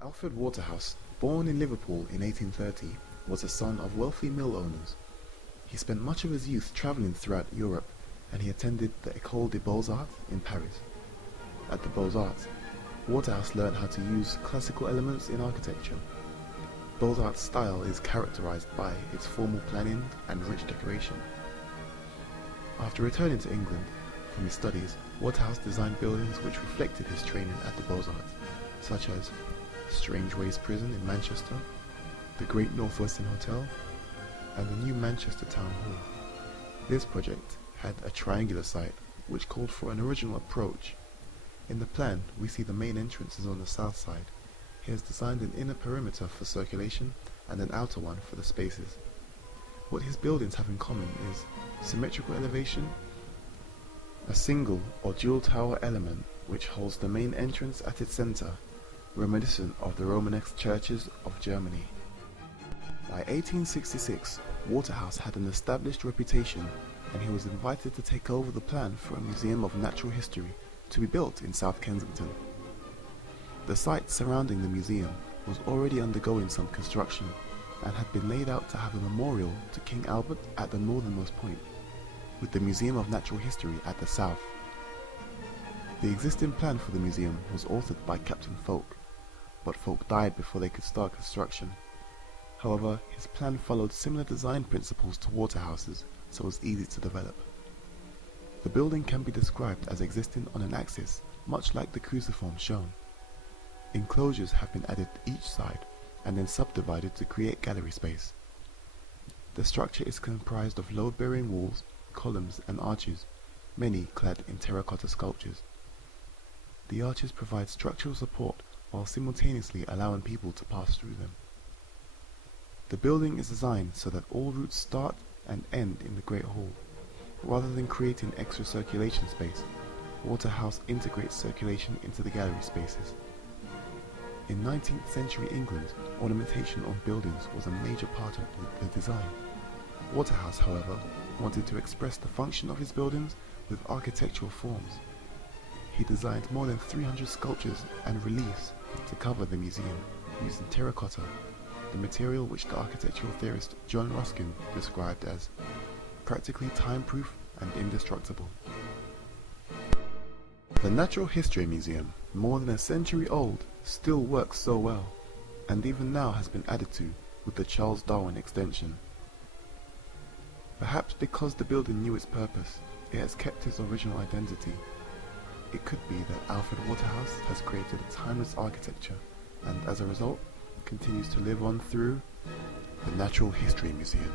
Alfred Waterhouse, born in Liverpool in 1830, was the son of wealthy mill owners. He spent much of his youth travelling throughout Europe, and he attended the École des Beaux-Arts in Paris. At the Beaux-Arts, Waterhouse learned how to use classical elements in architecture. Beaux-Arts style is characterized by its formal planning and rich decoration. After returning to England from his studies, Waterhouse designed buildings which reflected his training at the Beaux-Arts, such as Strangeways Prison in Manchester, the Great Northwestern Hotel, and the new Manchester Town Hall. This project had a triangular site which called for an original approach. In the plan, we see the main entrance is on the south side. He has designed an inner perimeter for circulation and an outer one for the spaces. What his buildings have in common is symmetrical elevation, a single or dual tower element which holds the main entrance at its center, reminiscent of the Romanesque churches of Germany. By 1866, Waterhouse had an established reputation, and he was invited to take over the plan for a museum of natural history to be built in South Kensington. The site surrounding the museum was already undergoing some construction and had been laid out to have a memorial to King Albert at the northernmost point, with the Museum of Natural History at the south. The existing plan for the museum was authored by Captain Folk, but Folk died before they could start construction. However, his plan followed similar design principles to Waterhouse's, so it was easy to develop. The building can be described as existing on an axis, much like the cruciform shown. Enclosures have been added each side and then subdivided to create gallery space. The structure is comprised of load-bearing walls, columns and arches, many clad in terracotta sculptures. The arches provide structural support while simultaneously allowing people to pass through them. The building is designed so that all routes start and end in the Great Hall. Rather than creating extra circulation space, Waterhouse integrates circulation into the gallery spaces. In 19th century England, ornamentation on buildings was a major part of the design. Waterhouse, however, wanted to express the function of his buildings with architectural forms. He designed more than 300 sculptures and reliefs to cover the museum, using terracotta, the material which the architectural theorist John Ruskin described as practically time-proof and indestructible. The Natural History Museum, more than a century old, still works so well, and even now has been added to with the Charles Darwin extension. Perhaps because the building knew its purpose, it has kept its original identity. It could be that Alfred Waterhouse has created a timeless architecture, and as a result, continues to live on through the Natural History Museum.